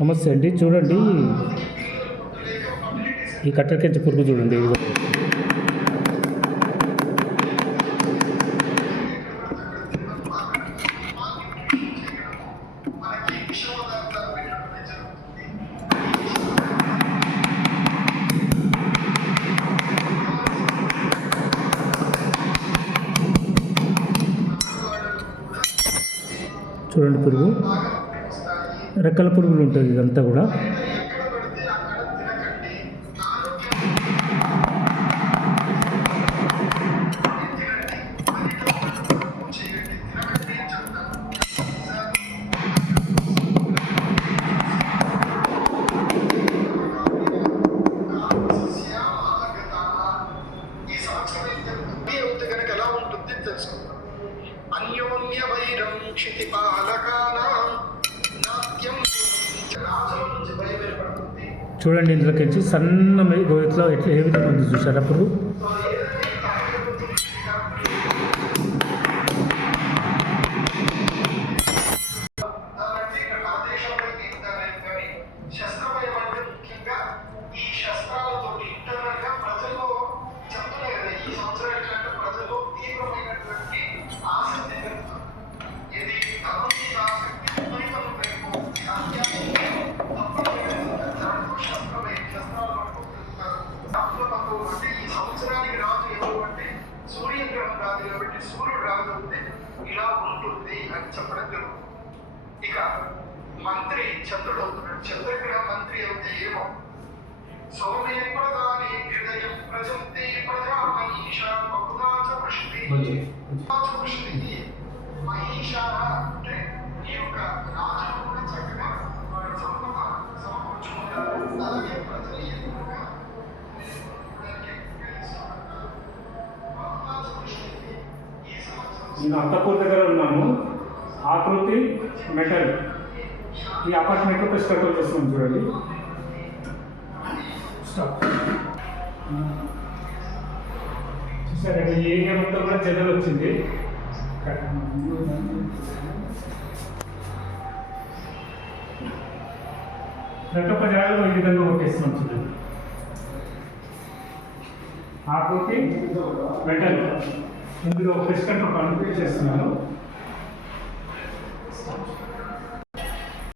నమస్తే అండి. చూడండి, ఈ కట్టెలకెంచ పురుగు చూడండి. చూడండి, పురుగు రెక్కల పురుగులు ఉంటుంది. ఇదంతా కూడా అన్యోన్య వైరం క్షితిపాలకానాం నాట్యం నుంచి బయలుపడుతుంది. చూడండి, ఇందులోకి సన్న ఇట్లా ఏ విధంగా ఉంది చూసారా పురుగు. సూర్యుడు రాకపోతే ఇలా ఉంటుంది అని చెప్పడం జరుగుతుంది. ఇక మంత్రి చంద్రుడు అవుతున్నాడు. చంద్రగ్రహ మంత్రి అవుతే ఏమో సోమే ప్రధాని హృదయం ప్రజంతి ప్రజా మహిష బహుదాచ వృష్టి మహిష అంటే ఈ యొక్క రాజును కూడా చక్కగా వారి సంపద సమకూర్చుకుంటారు. అలాగే ప్రజలు ఎక్కువగా నేను అంతపూర్ దగ్గర ఉన్నాము. ఆకృతి మెటల్ ఈ అపార్ట్మెంట్లో ప్రెస్ కంట్రోల్ చేస్తున్నాం. చూడండి, చూసారండి, ఈ ఏరియా మొత్తం కూడా చెదలు వచ్చింది. రెట్టొక్క జాగాలో ఈ విధంగా కొట్టేస్తున్నాం. చూడండి, ఆకృతి మెటల్ ఇందులో ప్రెస్ కంట్రోల్ చేస్తున్నాను.